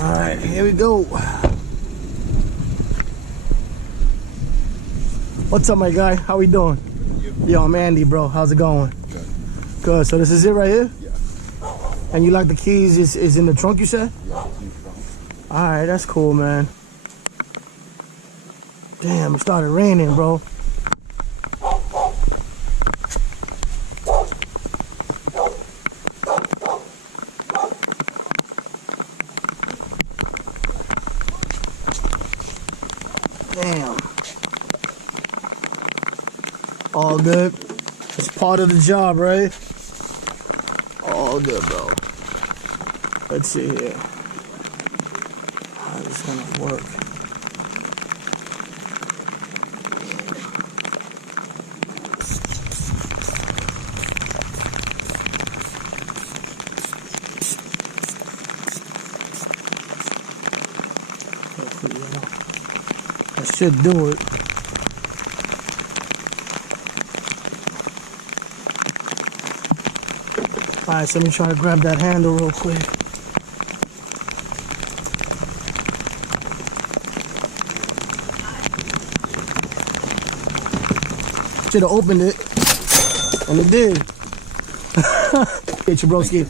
Alright, here we go. What's up, my guy? How we doing? Yo, I'm Andy, bro. How's it going? Good. Good. So this is it right here? Yeah. And you like the keys is in the trunk, you said? Yeah, it's in the trunk. Alright, that's cool, man. Damn, it started raining, bro. Damn. All good. It's part of the job, right? All good, bro. Let's see here. How this gonna work? That should do it. Alright, so let me try to grab that handle real quick. Should have opened it, and it did. Get your broski.